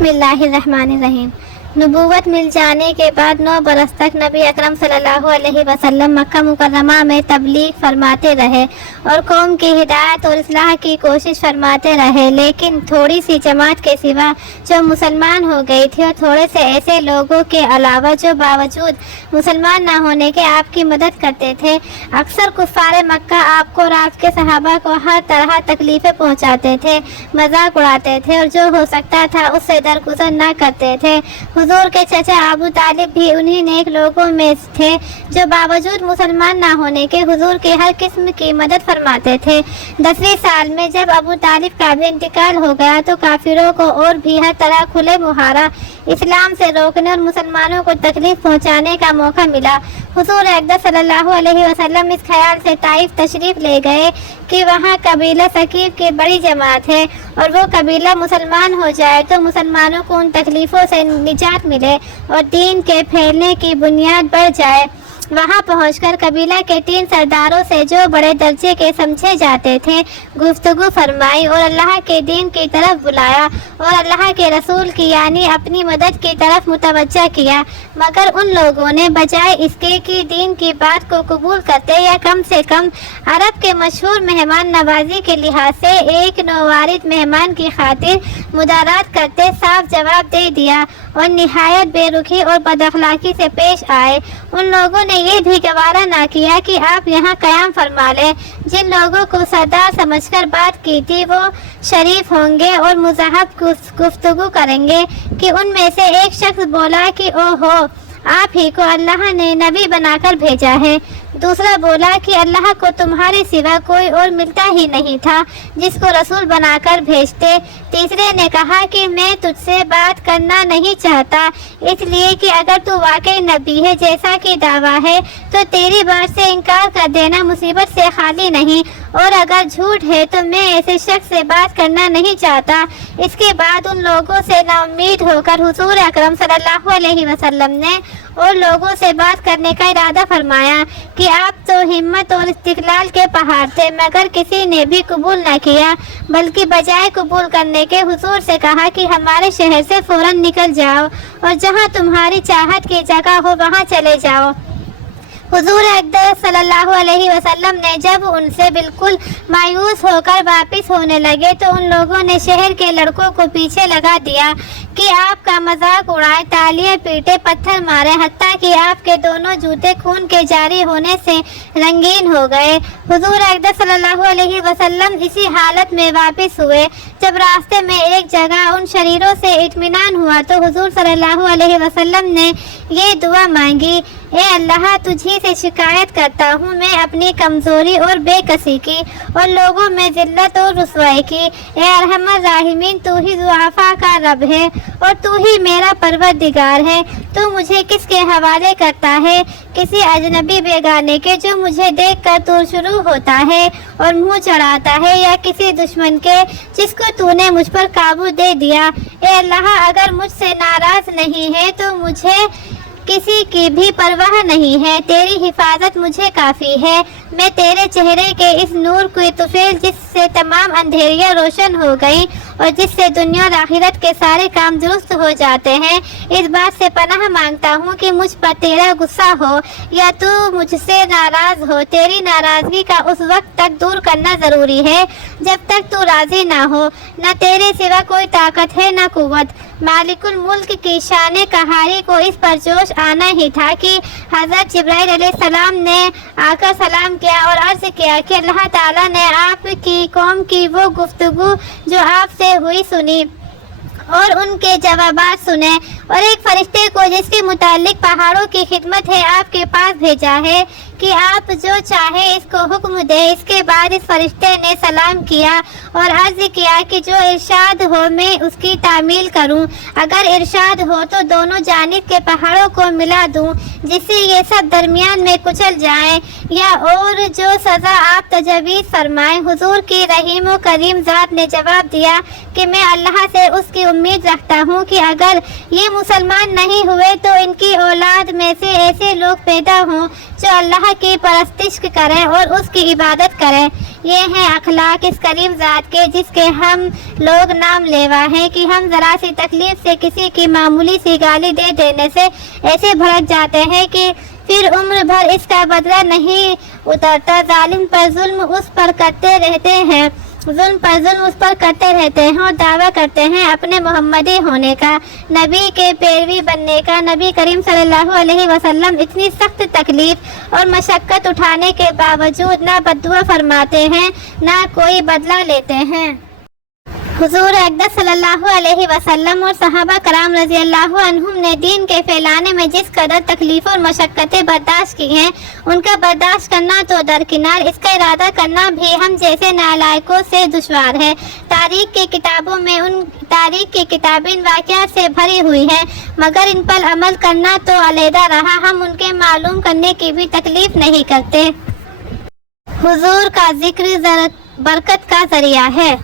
بسم اللہ الرحمن الرحیم۔ نبوت مل جانے کے بعد 9 برس تک نبی اکرم صلی اللہ علیہ وسلم مکہ مکرمہ میں تبلیغ فرماتے رہے اور قوم کی ہدایت اور اصلاح کی کوشش فرماتے رہے، لیکن تھوڑی سی جماعت کے سوا جو مسلمان ہو گئی تھی اور تھوڑے سے ایسے لوگوں کے علاوہ جو باوجود مسلمان نہ ہونے کے آپ کی مدد کرتے تھے، اکثر کفار مکہ آپ کو اور آپ کے صحابہ کو ہر طرح تکلیفیں پہنچاتے تھے، مذاق اڑاتے تھے اور جو ہو سکتا تھا اس سے درگزر نہ کرتے تھے۔ حضور کے چچا ابو طالب بھی انہی نیک لوگوں میں تھے جو باوجود مسلمان نہ ہونے کے حضور کی ہر قسم کی مدد فرماتے تھے۔ 10ویں سال میں جب ابو طالب کا بھی انتقال ہو گیا تو کافروں کو اور بھی ہر طرح کھلے مہارا اسلام سے روکنے اور مسلمانوں کو تکلیف پہنچانے کا موقع ملا۔ حضور اقدس صلی اللہ علیہ وسلم اس خیال سے طائف تشریف لے گئے کہ وہاں قبیلہ ثقیف کی بڑی جماعت ہے اور وہ قبیلہ مسلمان ہو جائے تو مسلمانوں کو ان تکلیفوں سے نجات ملے اور دین کے پھیلنے کی بنیاد بڑھ جائے۔ وہاں پہنچ کر قبیلہ کے 3 سرداروں سے جو بڑے درجے کے سمجھے جاتے تھے گفتگو فرمائی اور اللہ کے دین کی طرف بلایا اور اللہ کے رسول کی یعنی اپنی مدد کی طرف متوجہ کیا، مگر ان لوگوں نے بجائے اس کے کہ دین کی بات کو قبول کرتے یا کم سے کم عرب کے مشہور مہمان نوازی کے لحاظ سے ایک نووارد مہمان کی خاطر مدارات کرتے صاف جواب دے دیا اور نہایت بے رخی اور بد اخلاقی سے پیش آئے۔ ان لوگوں نے یہ بھی گوارا نہ کیا کہ آپ یہاں قیام فرما لیں۔ جن لوگوں کو سردار سمجھ کر بات کی تھی وہ شریف ہوں گے اور مذہب گفتگو کریں گے کہ ان میں سے ایک شخص بولا کہ او ہو، آپ ہی کو اللہ نے نبی بنا کر بھیجا ہے۔ دوسرا بولا کہ اللہ کو تمہارے سوا کوئی اور ملتا ہی نہیں تھا جس کو رسول بنا کر بھیجتے۔ تیسرے نے کہا کہ میں تجھ سے بات کرنا نہیں چاہتا اس لیے کہ اگر تو واقعی نبی ہے جیسا کہ دعویٰ ہے تو تیری بات سے انکار کر دینا مصیبت سے خالی نہیں، اور اگر جھوٹ ہے تو میں ایسے شخص سے بات کرنا نہیں چاہتا۔ اس کے بعد ان لوگوں سے نا امید ہو کر حضور اکرم صلی اللہ علیہ وسلم نے اور لوگوں سے بات کرنے کا ارادہ فرمایا کہ آپ تو ہمت اور استقلال کے پہاڑ تھے، مگر کسی نے بھی قبول نہ کیا، بلکہ بجائے قبول کرنے کے حضور سے کہا کہ ہمارے شہر سے فوراً نکل جاؤ اور جہاں تمہاری چاہت کی جگہ ہو وہاں چلے جاؤ۔ حضور اقدس صلی اللہ علیہ وسلم نے جب ان سے بالکل مایوس ہو کر واپس ہونے لگے تو ان لوگوں نے شہر کے لڑکوں کو پیچھے لگا دیا کہ آپ کا مذاق اڑائے، تالیاں پیٹے، پتھر مارے، حتیٰ کہ آپ کے دونوں جوتے خون کے جاری ہونے سے رنگین ہو گئے۔ حضور اقدس صلی اللہ علیہ وسلم اسی حالت میں واپس ہوئے۔ جب راستے میں ایک جگہ ان شریروں سے اطمینان ہوا تو حضور صلی اللہ علیہ وسلم نے یہ دعا مانگی، اے اللہ تجھی سے شکایت کرتا ہوں میں اپنی کمزوری اور بے کسی کی اور لوگوں میں ذلت اور رسوائی کی۔ اے ارحم الراحمین، تو ہی ضعفاء کا رب ہے اور تو ہی میرا پروردگار ہے۔ تو مجھے کس کے حوالے کرتا ہے؟ کسی اجنبی بیگانے کے جو مجھے دیکھ کر تو شروع ہوتا ہے اور منہ چڑھاتا ہے، یا کسی دشمن کے جس کو تو نے مجھ پر قابو دے دیا۔ اے اللہ اگر مجھ سے ناراض نہیں ہے تو مجھے کسی کی بھی پرواہ نہیں ہے، تیری حفاظت مجھے کافی ہے۔ میں تیرے چہرے کے اس نور کی طفیل جس سے تمام اندھیریاں روشن ہو گئیں اور جس سے دنیا اور آخرت کے سارے کام درست ہو جاتے ہیں، اس بات سے پناہ مانگتا ہوں کہ مجھ پر تیرا غصہ ہو یا تو مجھ سے ناراض ہو۔ تیری ناراضگی کا اس وقت تک دور کرنا ضروری ہے جب تک تو راضی نہ ہو۔ نہ تیرے سوا کوئی طاقت ہے نہ قوت۔ مالک الملک کی شان قہاری کو اس پر جوش آنا ہی تھا کہ حضرت جبرائیل علیہ السلام نے آ کر سلام کیا اور عرض کیا کہ اللہ تعالیٰ نے آپ کی قوم کی وہ گفتگو جو آپ سے ہوئی سنی اور ان کے جوابات سنے، اور ایک فرشتے کو جس کے متعلق پہاڑوں کی خدمت ہے آپ کے پاس بھیجا ہے کہ آپ جو چاہے اس کو حکم دے۔ اس کے بعد اس فرشتے نے سلام کیا اور عرض کیا کہ جو ارشاد ہو میں اس کی تعمیل کروں، اگر ارشاد ہو تو دونوں جانب کے پہاڑوں کو ملا دوں جس سے یہ سب درمیان میں کچل جائیں، یا اور جو سزا آپ تجویز فرمائیں۔ حضور کی رحیم و کریم ذات نے جواب دیا کہ میں اللہ سے اس کی امید رکھتا ہوں کہ اگر یہ مسلمان نہیں ہوئے تو ان کی اولاد میں سے ایسے لوگ پیدا ہوں جو اللہ کی پرستش کریں اور اس کی عبادت کریں۔ یہ ہیں اخلاق اس کریم ذات کے جس کے ہم لوگ نام لیوا ہیں کہ ہم ذرا سی تکلیف سے کسی کی معمولی سی گالی دے دینے سے ایسے بھڑک جاتے ہیں کہ پھر عمر بھر اس کا بدلہ نہیں اترتا۔ ظالم پر ظلم اس پر کرتے رہتے ہیں اور دعویٰ کرتے ہیں اپنے محمدی ہونے کا، نبی کے پیروی بننے کا۔ نبی کریم صلی اللہ علیہ وسلم اتنی سخت تکلیف اور مشقت اٹھانے کے باوجود نہ بددعا فرماتے ہیں نہ کوئی بدلہ لیتے ہیں۔ حضور اقدس صلی اللہ علیہ وسلم اور صحابہ کرام رضی اللہ عنہم نے دین کے پھیلانے میں جس قدر تکلیف اور مشقتیں برداشت کی ہیں، ان کا برداشت کرنا تو درکنار، اس کا ارادہ کرنا بھی ہم جیسے نالائقوں سے دشوار ہے۔ تاریخ کی کتابیں ان واقعات سے بھری ہوئی ہیں، مگر ان پر عمل کرنا تو علیحدہ رہا، ہم ان کے معلوم کرنے کی بھی تکلیف نہیں کرتے۔ حضور کا ذکر برکت کا ذریعہ ہے۔